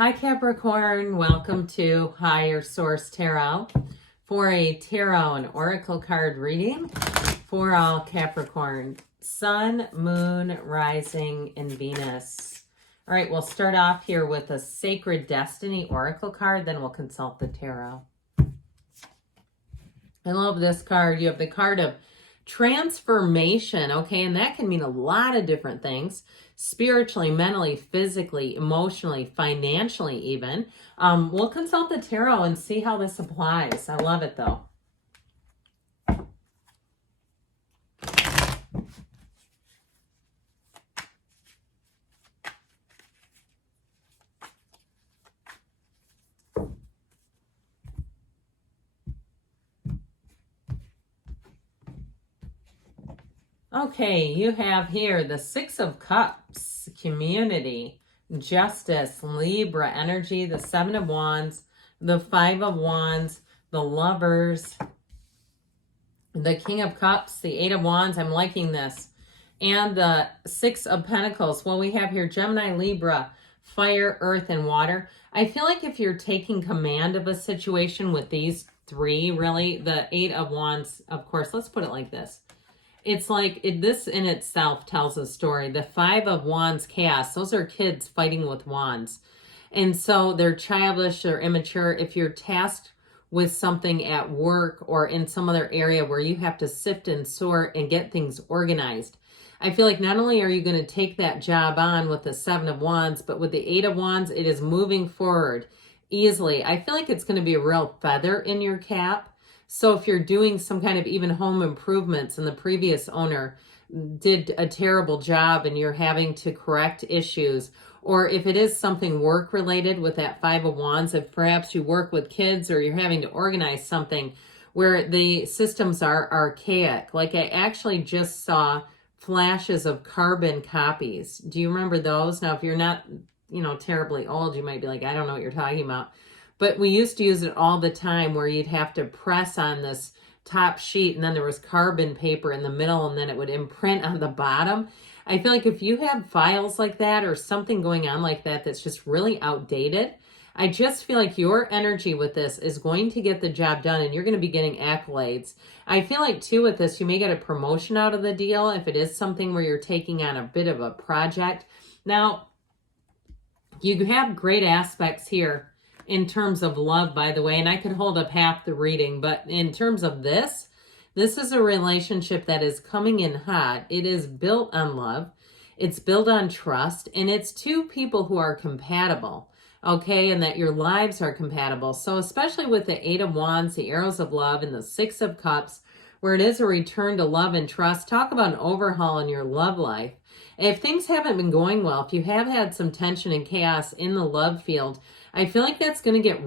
Hi Capricorn, welcome to Higher Source Tarot for a tarot and oracle card reading for all Capricorn, Sun, Moon, Rising, and Venus. All right, we'll start off here with a Sacred Destiny oracle card, then we'll consult the tarot. I love this card. You have the card of transformation, okay, and that can mean a lot of different things: spiritually, mentally, physically, emotionally, financially even. We'll consult the tarot and see how this applies. I love it though. Okay, you have here the Six of Cups, community, justice, Libra energy, the Seven of Wands, the Five of Wands, the Lovers, the King of Cups, the Eight of Wands. I'm liking this. And the Six of Pentacles. Well, we have here Gemini, Libra, fire, earth, and water. I feel like if you're taking command of a situation with these three, really, the Eight of Wands, of course, let's put it like this. It's like this in itself tells a story. The Five of Wands, chaos. Those are kids fighting with wands. And so they're childish, they're immature. If you're tasked with something at work or in some other area where you have to sift and sort and get things organized, I feel like not only are you going to take that job on with the Seven of Wands, but with the Eight of Wands, it is moving forward easily. I feel like it's going to be a real feather in your cap. So if you're doing some kind of even home improvements and the previous owner did a terrible job and you're having to correct issues, or if it is something work related with that Five of Wands, if perhaps you work with kids or you're having to organize something where the systems are archaic. Like I actually just saw flashes of carbon copies. Do you remember those? Now, if you're not, terribly old, you might be like, I don't know what you're talking about. But we used to use it all the time where you'd have to press on this top sheet and then there was carbon paper in the middle and then it would imprint on the bottom. I feel like if you have files like that or something going on like that that's just really outdated, I just feel like your energy with this is going to get the job done and you're going to be getting accolades. I feel like too with this, you may get a promotion out of the deal if it is something where you're taking on a bit of a project. Now, you have great aspects here in terms of love, by the way, and I could hold up half the reading, but in terms of this is a relationship that is coming in hot. It is built on love. It's built on trust, and it's two people who are compatible, okay, and that your lives are compatible. So especially with the Eight of Wands, the Arrows of Love, and the Six of Cups, where it is a return to love and trust, talk about an overhaul in your love life. If things haven't been going well, if you have had some tension and chaos in the love field, I feel like that's going to get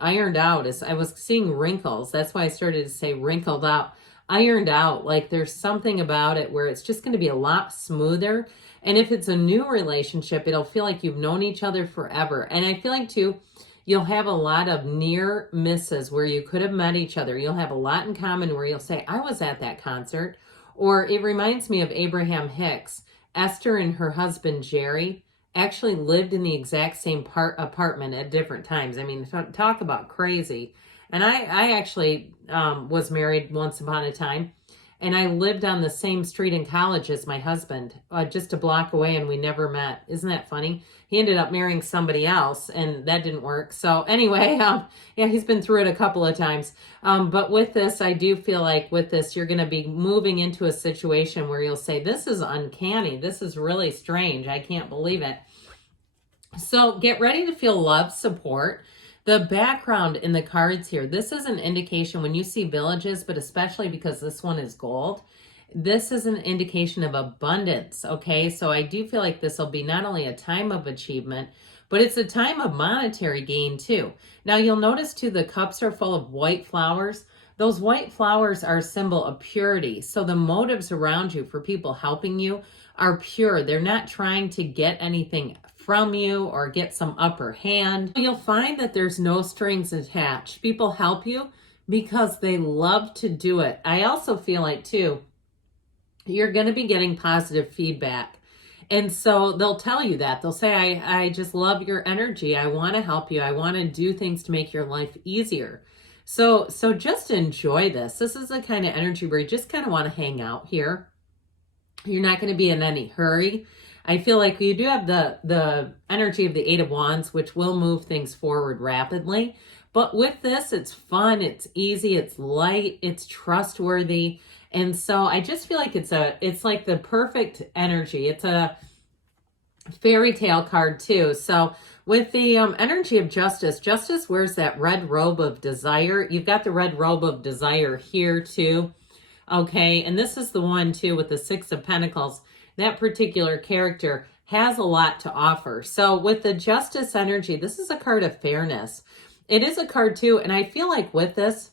ironed out. As I was seeing wrinkles, that's why I started to say wrinkled out, ironed out. Like there's something about it where it's just going to be a lot smoother. And if it's a new relationship, it'll feel like you've known each other forever. And I feel like too, you'll have a lot of near misses where you could have met each other. You'll have a lot in common where you'll say, I was at that concert. Or it reminds me of Abraham Hicks. Esther and her husband, Jerry, actually lived in the exact same apartment at different times. I mean, talk about crazy. And I actually was married once upon a time, and I lived on the same street in college as my husband, just a block away, and we never met. Isn't that funny? He ended up marrying somebody else, and that didn't work. So anyway, yeah, he's been through it a couple of times. But with this, I do feel like with this, you're going to be moving into a situation where you'll say, this is uncanny. This is really strange. I can't believe it. So get ready to feel love, support. The background in the cards here, this is an indication when you see villages, but especially because this one is gold, this is an indication of abundance, okay? So I do feel like this will be not only a time of achievement, but it's a time of monetary gain too. Now you'll notice too, the cups are full of white flowers. Those white flowers are a symbol of purity. So the motives around you for people helping you are pure. They're not trying to get anything from you or get some upper hand. You'll find that there's no strings attached. People help you because they love to do it. I also feel like too, you're going to be getting positive feedback. And so they'll tell you that. They'll say, I just love your energy. I want to help you. I want to do things to make your life easier. So just enjoy this. This is the kind of energy where you just kind of want to hang out here. You're not going to be in any hurry. I feel like you do have the energy of the Eight of Wands, which will move things forward rapidly. But with this, it's fun, it's easy, it's light, it's trustworthy. And so I just feel like it's like the perfect energy. It's a fairy tale card too. So with the energy of justice, justice wears that red robe of desire. You've got the red robe of desire here too. Okay, and this is the one too with the Six of Pentacles. That particular character has a lot to offer. So with the justice energy, this is a card of fairness. It is a card too, and I feel like with this,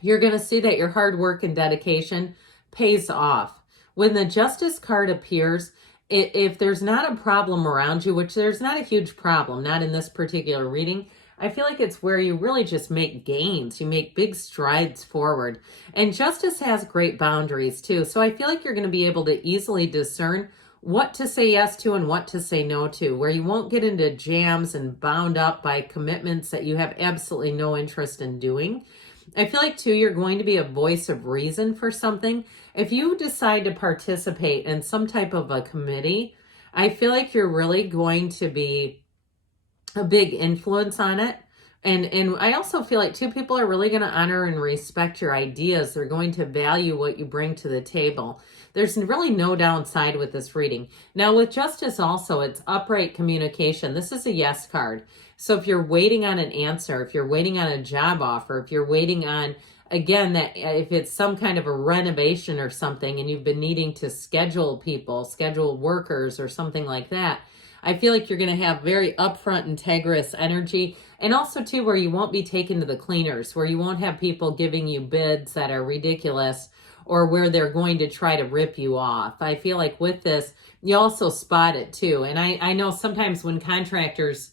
you're going to see that your hard work and dedication pays off. When the justice card appears, if there's not a problem around you, which there's not a huge problem, not in this particular reading, I feel like it's where you really just make gains. You make big strides forward. And justice has great boundaries too. So I feel like you're going to be able to easily discern what to say yes to and what to say no to, where you won't get into jams and bound up by commitments that you have absolutely no interest in doing. I feel like too, you're going to be a voice of reason for something. If you decide to participate in some type of a committee, I feel like you're really going to be a big influence on it. And I also feel like too, people are really going to honor and respect your ideas. They're going to value what you bring to the table. There's really no downside with this reading. Now with justice also, it's upright communication. This is a yes card. So if you're waiting on an answer, if you're waiting on a job offer, if you're waiting on, again, that if it's some kind of a renovation or something and you've been needing to schedule people, schedule workers or something like that, I feel like you're going to have very upfront, integrous energy. And also, too, where you won't be taken to the cleaners, where you won't have people giving you bids that are ridiculous or where they're going to try to rip you off. I feel like with this, you also spot it, too. And I know sometimes when contractors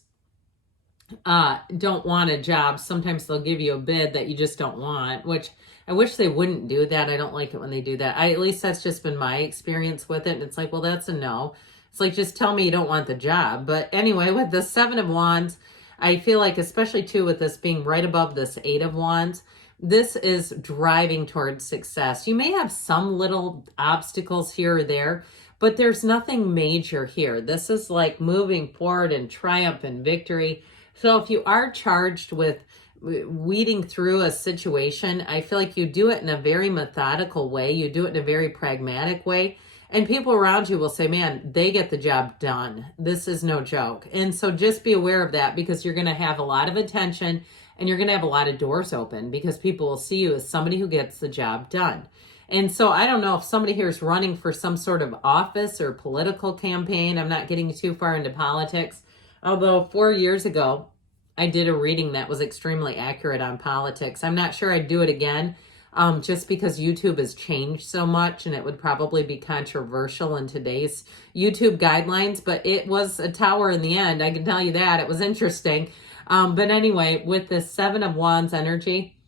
don't want a job, sometimes they'll give you a bid that you just don't want, which I wish they wouldn't do that. I don't like it when they do that. At least that's just been my experience with it. And it's like, well, that's a no. It's like, just tell me you don't want the job. But anyway, with the Seven of Wands, I feel like, especially too with this being right above this Eight of Wands, this is driving towards success. You may have some little obstacles here or there, but there's nothing major here. This is like moving forward in triumph and victory. So if you are charged with weeding through a situation, I feel like you do it in a very methodical way. You do it in a very pragmatic way. And people around you will say, man, they get the job done. This is no joke. And so just be aware of that, because you're going to have a lot of attention and you're going to have a lot of doors open, because people will see you as somebody who gets the job done. And so I don't know if somebody here is running for some sort of office or political campaign. I'm not getting too far into politics. Although 4 years ago, I did a reading that was extremely accurate on politics. I'm not sure I'd do it again. Just because YouTube has changed so much and it would probably be controversial in today's YouTube guidelines, but it was a tower in the end. I can tell you that. It was interesting. But anyway, with this Seven of Wands energy,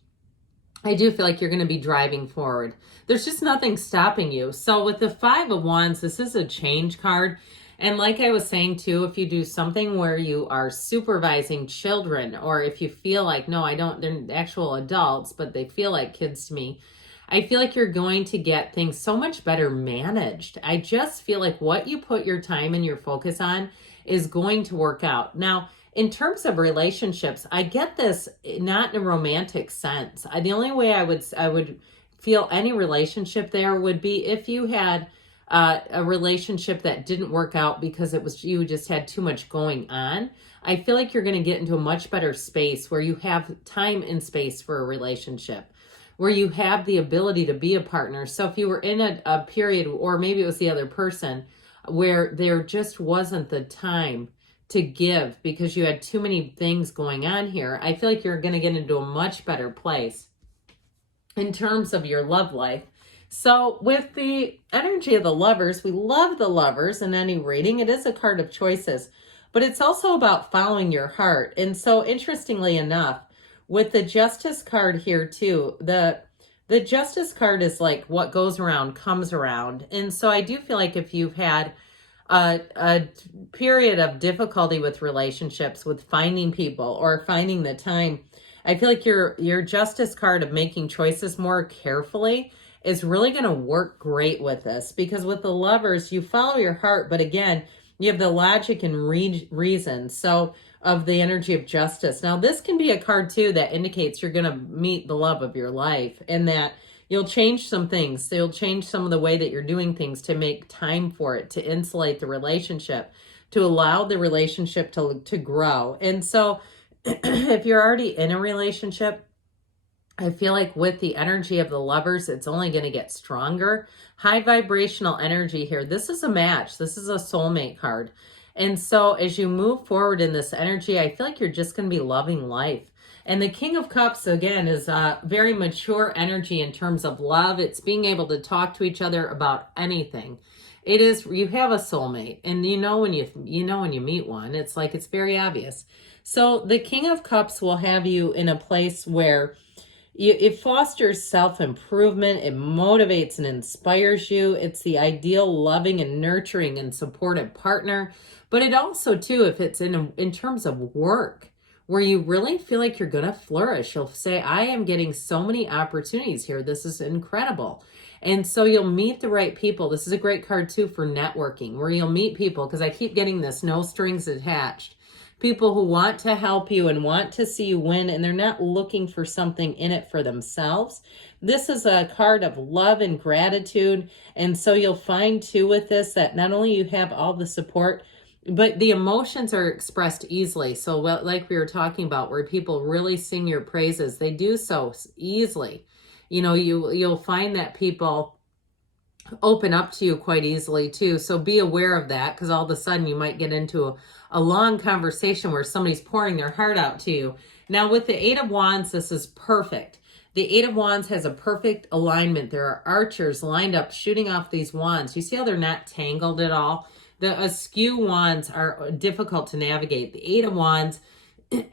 I do feel like you're going to be driving forward. There's just nothing stopping you. So with the Five of Wands, this is a change card. And like I was saying too, if you do something where you are supervising children, or if you feel like, no, I don't, they're actual adults, but they feel like kids to me, I feel like you're going to get things so much better managed. I just feel like what you put your time and your focus on is going to work out. Now, in terms of relationships, I get this not in a romantic sense. The only way I would feel any relationship there would be if you had a relationship that didn't work out because you just had too much going on. I feel like you're going to get into a much better space where you have time and space for a relationship, where you have the ability to be a partner. So if you were in a period, or maybe it was the other person, where there just wasn't the time to give because you had too many things going on here, I feel like you're going to get into a much better place in terms of your love life. So with the energy of the Lovers, we love the Lovers in any reading. It is a card of choices, but it's also about following your heart. And so interestingly enough, with the Justice card here too, the Justice card is like what goes around comes around. And so I do feel like if you've had a period of difficulty with relationships, with finding people or finding the time. I feel like your Justice card of making choices more carefully is really going to work great with this, because with the Lovers, you follow your heart, but again, you have the logic and reason. So of the energy of Justice. Now, this can be a card too that indicates you're going to meet the love of your life, and that you'll change some things. You'll change some of the way that you're doing things to make time for it, to insulate the relationship, to allow the relationship to grow. And so if you're already in a relationship, I feel like with the energy of the Lovers, it's only going to get stronger. High vibrational energy here. This is a match. This is a soulmate card. And so as you move forward in this energy, I feel like you're just going to be loving life. And the King of Cups, again, is a very mature energy in terms of love. It's being able to talk to each other about anything. It is, you have a soulmate, and when you meet one, it's like, it's very obvious. So the King of Cups will have you in a place where it fosters self-improvement. It motivates and inspires you. It's the ideal loving and nurturing and supportive partner. But it also, too, if it's in terms of work, where you really feel like you're going to flourish, you'll say, I am getting so many opportunities here. This is incredible. And so you'll meet the right people. This is a great card, too, for networking, where you'll meet people, because I keep getting this no strings attached. People who want to help you and want to see you win, and they're not looking for something in it for themselves. This is a card of love and gratitude. And so you'll find, too, with this, that not only you have all the support, but the emotions are expressed easily. So like we were talking about, where people really sing your praises, they do so easily. You'll find that people open up to you quite easily too. So be aware of that, because all of a sudden you might get into a long conversation where somebody's pouring their heart out to you. Now with the Eight of Wands, this is perfect. The Eight of Wands has a perfect alignment. There are archers lined up shooting off these wands. You see how they're not tangled at all? The askew wands are difficult to navigate. The Eight of Wands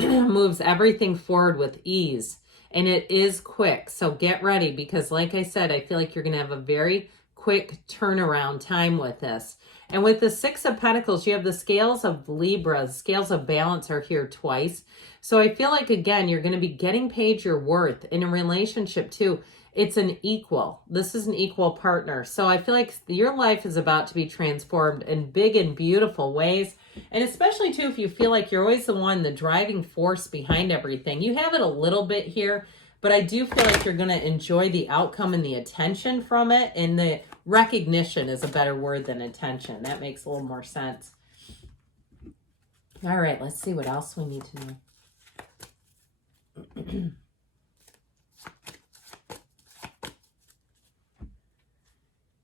moves everything forward with ease, and it is quick. So get ready, because like I said, I feel like you're going to have a very quick turnaround time with this. And with the Six of Pentacles, you have the scales of Libra. The scales of balance are here twice. So I feel like, again, you're going to be getting paid your worth. In a relationship too, it's an equal. This is an equal partner. So I feel like your life is about to be transformed in big and beautiful ways. And especially too, if you feel like you're always the one, the driving force behind everything. You have it a little bit here, but I do feel like you're going to enjoy the outcome and the attention from it. And the recognition is a better word than attention. That makes a little more sense. All right, let's see what else we need to know.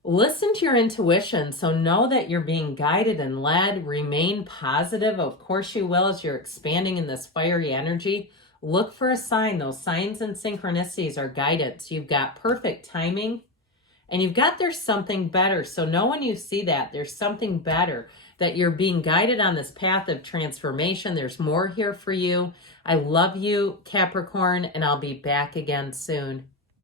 Listen to your intuition. So know that you're being guided and led. Remain positive. Of course you will, as you're expanding in this fiery energy. Look for a sign. Those signs and synchronicities are guidance. You've got perfect timing, and you've got there's something better. So know when you see that there's something better, that you're being guided on this path of transformation. There's more here for you. I love you, Capricorn, and I'll be back again soon.